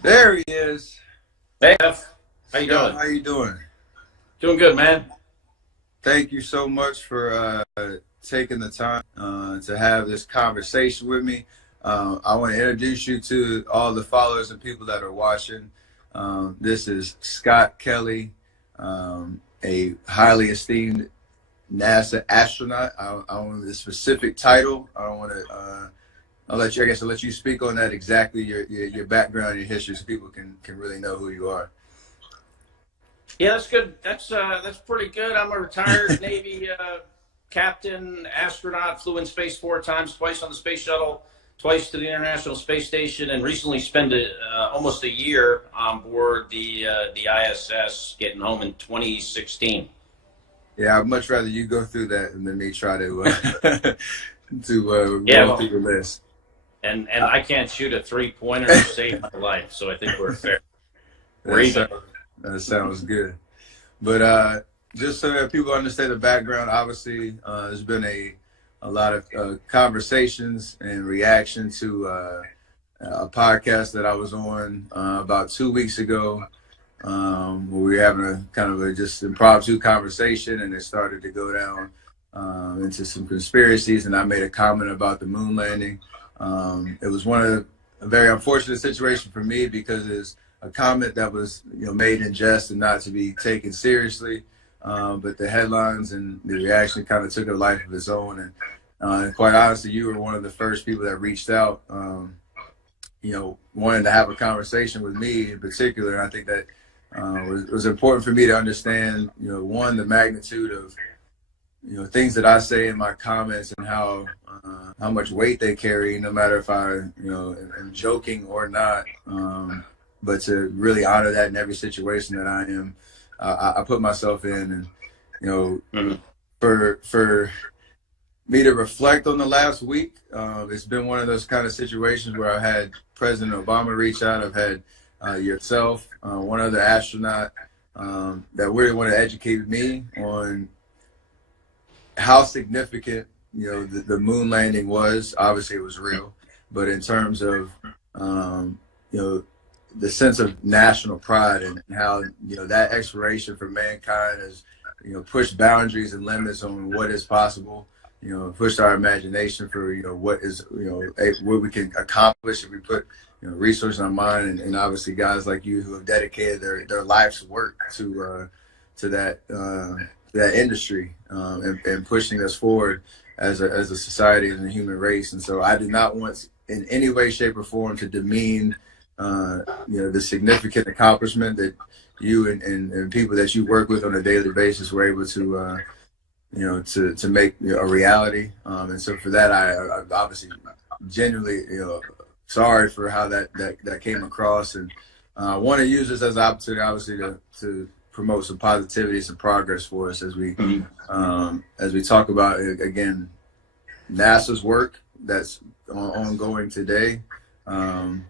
There he is. Hey, Jeff. How you Scott, doing? how you doing? Doing good, man. Thank you so much for taking the time to have this conversation with me. I want to introduce you to all the followers and people that are watching. This is Scott Kelly, a highly esteemed NASA astronaut. I don't want the specific title. I don't want to. I'll let you speak on that exactly your background, your history, so people can really know who you are. Yeah, that's good. That's pretty good. I'm a retired Navy captain, astronaut. Flew in space 4 times, twice on the space shuttle, twice to the International Space Station, and recently spent almost a year on board the ISS, getting home in 2016. Yeah, I'd much rather you go through that than me try to to Yeah, roll through well, the list. and I can't shoot a 3-pointer to save my life, so I think we're fair. We're That even. sounds, that sounds good. But just so that people understand the background, obviously, there's been a lot of conversations and reaction to a podcast that I was on about 2 weeks ago, where we were having a kind of a just impromptu conversation, and it started to go down into some conspiracies, and I made a comment about the moon landing. It was a very unfortunate situation for me because it's a comment that was made in jest and not to be taken seriously. But the headlines and the reaction kind of took a life of its own, and quite honestly, you were one of the first people that reached out. Wanting to have a conversation with me in particular. And I think that was important for me to understand, one, the magnitude of, things that I say in my comments and how much weight they carry, no matter if I, am joking or not. But to really honor that in every situation that I put myself in, and, Mhm. for me to reflect on the last week. It's been one of those kind of situations where I've had President Obama reach out. I've had yourself, one other astronaut that really want to educate me on how significant the moon landing was. Obviously, it was real, but in terms of um, you know the sense of national pride and how that exploration for mankind has pushed boundaries and limits on what is possible. Pushed our imagination for what is what we can accomplish if we put resources in our mind, and obviously guys like you who have dedicated their life's work to that industry, and pushing us forward as a society and a human race. And so I do not want in any way, shape, or form to demean the significant accomplishment that you and people that you work with on a daily basis were able to to make a reality. And so for that, I obviously genuinely sorry for how that came across, and want to use this as an opportunity, obviously, to promote some positivity, some progress for us as we talk about again NASA's work that's ongoing today. And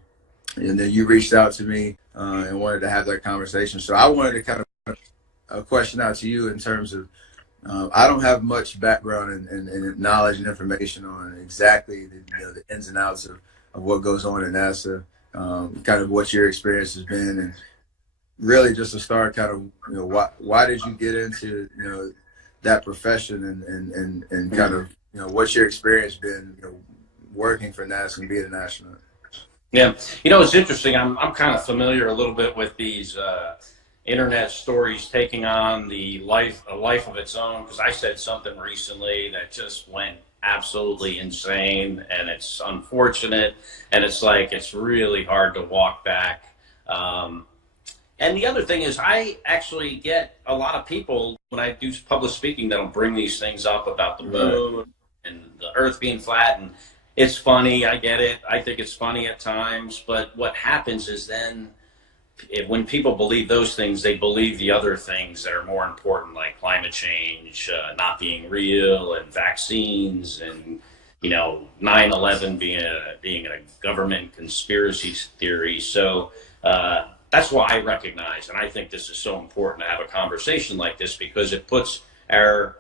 then you reached out to me and wanted to have that conversation. So I wanted to kind of a question out to you in terms of I don't have much background and knowledge and information on exactly the ins and outs of what goes on in NASA, kind of what your experience has been, and really just to start, kind of why did you get into that profession, and kind of what's your experience been working for NASA and being an astronaut. Yeah, it's interesting. I'm kind of familiar a little bit with these internet stories taking on a life of its own, because I said something recently that just went absolutely insane, and it's unfortunate, and it's like it's really hard to walk back. Um, and the other thing is, I actually get a lot of people when I do public speaking that'll bring these things up about the Right. moon and the Earth being flat, and it's funny. I get it. I think it's funny at times, but what happens is then when people believe those things, they believe the other things that are more important, like climate change not being real, and vaccines, and 9/11 being a government conspiracy theory. So that's why I recognize, and I think this is so important to have a conversation like this, because it puts our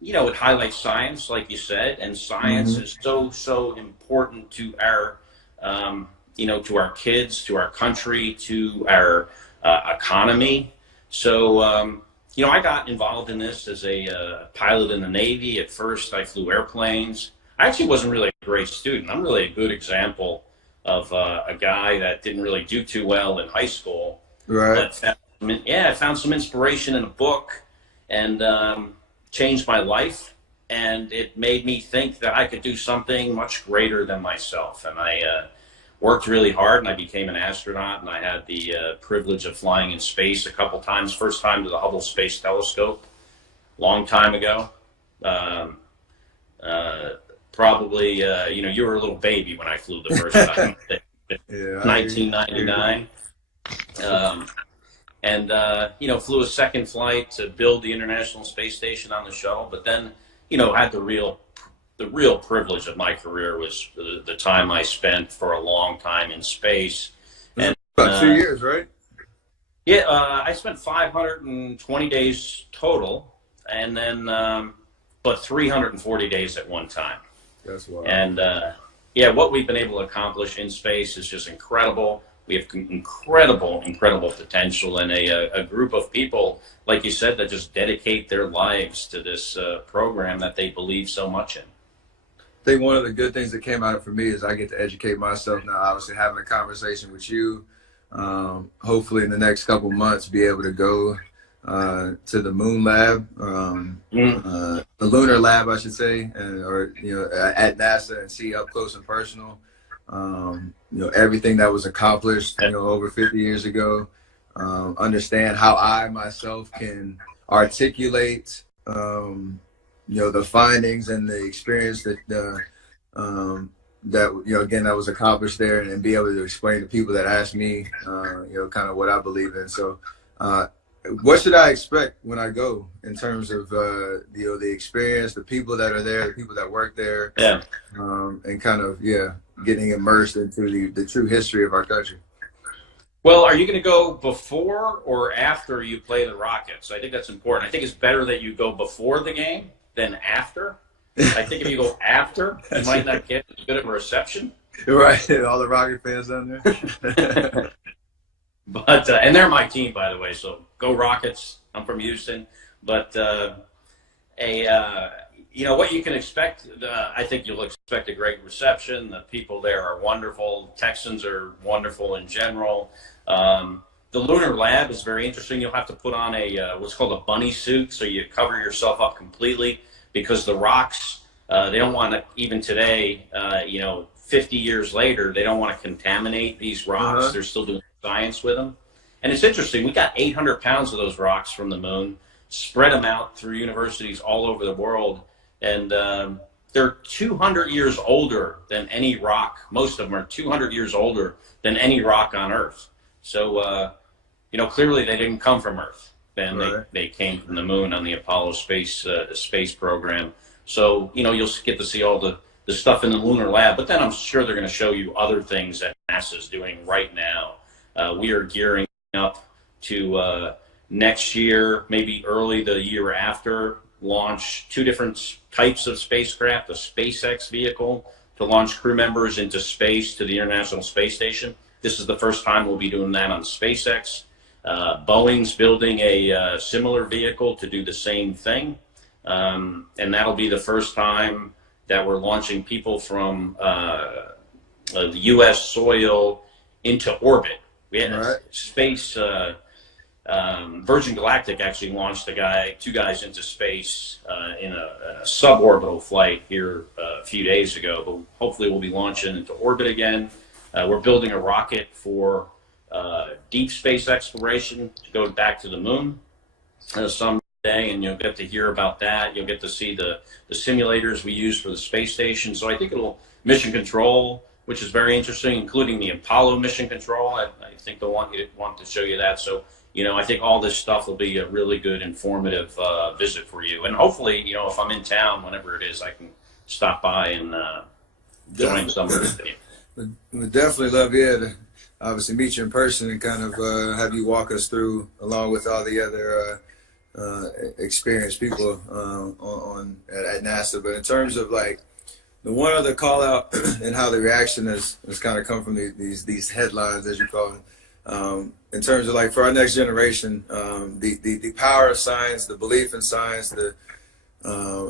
it highlights science, like you said, and science Hmm. is so important to our to our kids, to our country, to our economy. So, I got involved in this as a pilot in the Navy. At first, I flew airplanes. I actually wasn't really a great student. I'm really a good example of a guy that didn't really do too well in high school. Right. But I found some inspiration in a book and changed my life. And it made me think that I could do something much greater than myself. And I worked really hard, and I became an astronaut. And I had the privilege of flying in space a couple times. First time to the Hubble Space Telescope, long time ago. Probably, you were a little baby when I flew the first time, Yeah, 1999. Flew a second flight to build the International Space Station on the shuttle. But then, had the real privilege of my career was the time I spent for a long time in space. And about 2 years, right? Yeah, I spent 520 days total, and then but 340 days at one time. That's wild. And what we've been able to accomplish in space is just incredible. We have incredible potential, and a group of people, like you said, that just dedicate their lives to this program that they believe so much in. I think one of the good things that came out of it for me is I get to educate myself now. Obviously, having a conversation with you, hopefully in the next couple months, be able to go to the moon lab, the lunar lab, I should say, or at NASA and see up close and personal. Everything that was accomplished, over 50 years ago, understand how I myself can articulate, the findings and the experience that, again, that was accomplished there, and be able to explain to people that ask me, kind of what I believe in. So, what should I expect when I go in terms of, the experience, the people that are there, the people that work there, and kind of, getting immersed into the true history of our country? Well, are you going to go before or after you play the Rockets? I think that's important. I think it's better that you go before the game than after. I think if you go after, you might not get as good of a reception. Right, all the Rocket fans down there. But and they're my team, by the way. So go Rockets! I'm from Houston. But what you can expect, I think you'll expect a great reception. The people there are wonderful. Texans are wonderful in general. The lunar lab is very interesting. You'll have to put on what's called a bunny suit, so you cover yourself up completely, because the rocks, they don't want to, even today, 50 years later, they don't want to contaminate these rocks. Uh-huh. They're still doing science with them. And it's interesting. We got 800 pounds of those rocks from the moon, spread them out through universities all over the world. And they're 200 years older than any rock. Most of them are 200 years older than any rock on Earth. So, clearly they didn't come from Earth. Then they came from the moon on the Apollo space program. So, you'll get to see all the stuff in the lunar lab. But then I'm sure they're going to show you other things that NASA's doing right now. We are gearing up to next year, maybe early the year after, launch 2 different types of spacecraft: a SpaceX vehicle to launch crew members into space to the International Space Station. This is the first time we'll be doing that on SpaceX. Boeing's building a similar vehicle to do the same thing. And that'll be the first time that we're launching people from the U.S. soil into orbit. We had space. Virgin Galactic actually launched 2 guys into space in a suborbital flight here a few days ago. But hopefully we'll be launching into orbit again. We're building a rocket for deep space exploration to go back to the moon someday, and you'll get to hear about that. You'll get to see the simulators we use for the space station. So I think mission control, which is very interesting, including the Apollo mission control. I think they'll want to show you that. So, I think all this stuff will be a really good, informative visit for you. And hopefully, if I'm in town, whenever it is, I can stop by and join some of it. We'd definitely love to obviously meet you in person and kind of have you walk us through, along with all the other experienced people at NASA. But in terms of like The one other call out and how the reaction has kind of come from these headlines, as you call them, in terms of like for our next generation, the power of science, the belief in science, I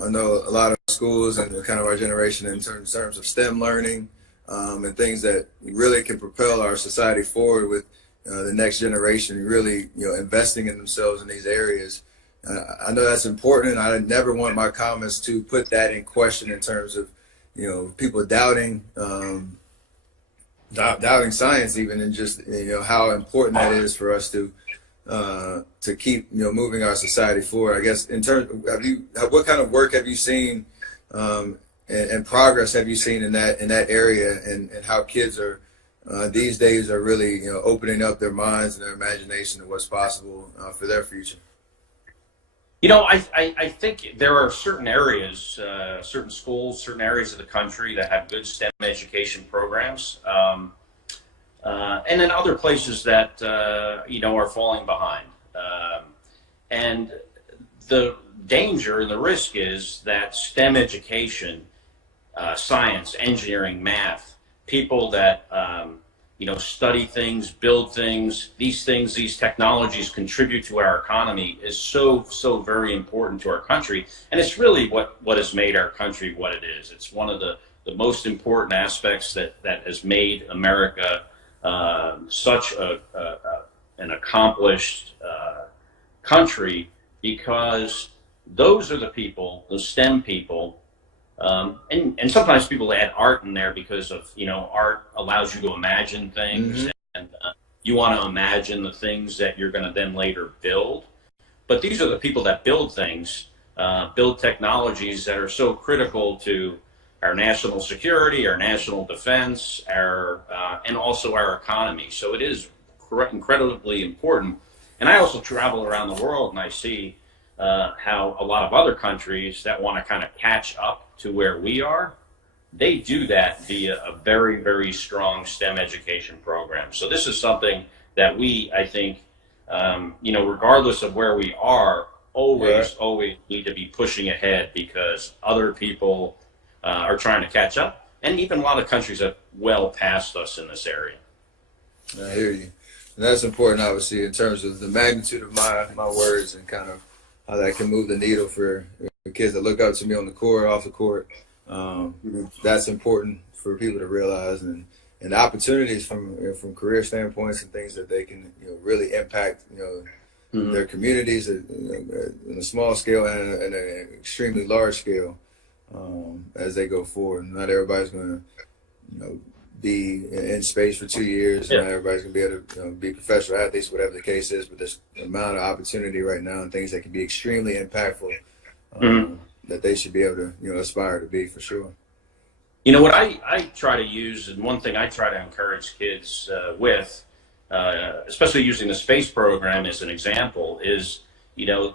know a lot of schools and kind of our generation in terms of STEM learning and things that really can propel our society forward with the next generation, really investing in themselves in these areas. I know that's important, and I never want my comments to put that in question in terms of people doubting science even, and just how important that is for us to keep moving our society forward. I guess in terms what kind of work have you seen and progress have you seen in that area, and how kids are these days are really opening up their minds and their imagination to what's possible for their future? I think there are certain areas, certain schools, certain areas of the country that have good STEM education programs, and then other places that are falling behind. And the danger and the risk is that STEM education, science, engineering, math, people that study things, build things, these technologies contribute to our economy is so very important to our country. And it's really what has made our country what it is. It's one of the most important aspects that has made America such an accomplished country, because those are the people, the STEM people. And sometimes people add art in there because of, art allows you to imagine things, Mm-hmm. and you want to imagine the things that you're going to then later build. But these are the people that build things, build technologies that are so critical to our national security, our national defense, and also our economy. So it is incredibly important. And I also travel around the world, and I see how a lot of other countries that want to kind of catch up to where we are, they do that via a very, very strong STEM education program. So this is something that we, I think, regardless of where we are, always need to be pushing ahead, because other people are trying to catch up. And even a lot of countries have well passed us in this area. I hear you. And that's important, obviously, in terms of the magnitude of my words and kind of how that can move the needle for kids that look up to me on the court, off the court. That's important for people to realize, and the opportunities from career standpoints and things that they can really impact their communities in a small scale and an extremely large scale as they go forward. Not everybody's going to be in space for 2 years. Yeah. Not everybody's going to be able to be professional athletes, whatever the case is. But there's an amount of opportunity right now and things that can be extremely impactful that they should be able to aspire to be, for sure. What I try to use, and one thing I try to encourage kids with, especially using the space program as an example, is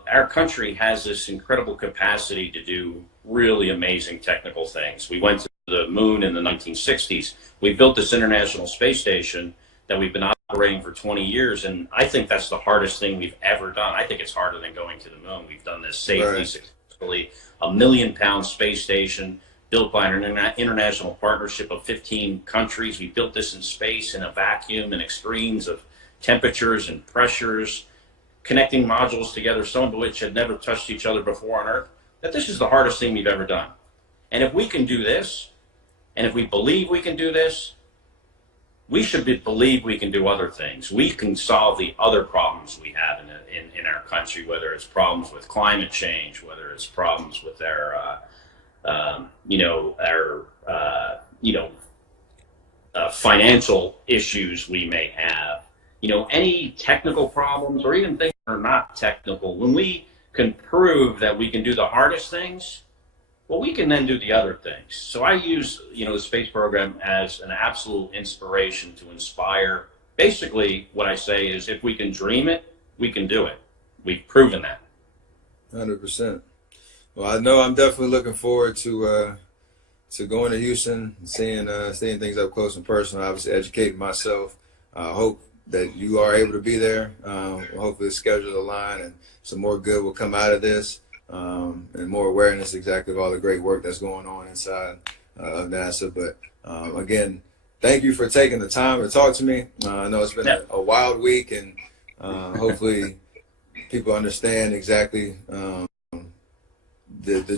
our country has this incredible capacity to do really amazing technical things. We went to the moon in the 1960s. We built this International Space Station that we've been operating for 20 years, and I think that's the hardest thing we've ever done. I think it's harder than going to the moon. We've done this safely, successfully. A 1 million-pound space station built by an international partnership of 15 countries. We built this in space in a vacuum and extremes of temperatures and pressures, connecting modules together, some of which had never touched each other before on Earth. That this is the hardest thing we've ever done. And if we can do this, and if we believe we can do this, we should believe we can do other things. We can solve the other problems we have in our country, whether it's problems with climate change, whether it's problems with our financial issues we may have. Any technical problems, or even things that are not technical, when we can prove that we can do the hardest things, well, we can then do the other things. So I use, the space program as an absolute inspiration to inspire. Basically, what I say is, if we can dream it, we can do it. We've proven that. 100%. Well, I know I'm definitely looking forward to going to Houston and seeing things up close and personal. Obviously, educating myself. Hope that you are able to be there. Hopefully, the schedule align and some more good will come out of this, and more awareness exactly of all the great work that's going on inside of NASA. But again, thank you for taking the time to talk to me. I know it's been a wild week, and hopefully people understand exactly the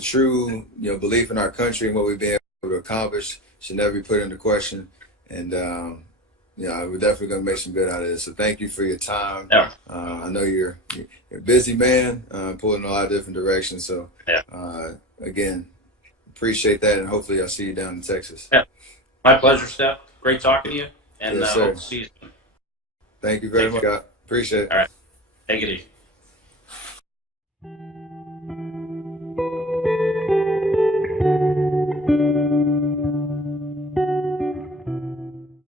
true belief in our country and what we've been able to accomplish should never be put into question. And we're definitely going to make some good out of this. So thank you for your time. Yeah. I know you're a busy man, pulling in a lot of different directions. So again, appreciate that, and hopefully I'll see you down in Texas. Yeah. My pleasure, Steph. Great talking to you, and yes, hope to see you soon. Thank you very much. Appreciate it. All right. Take it easy.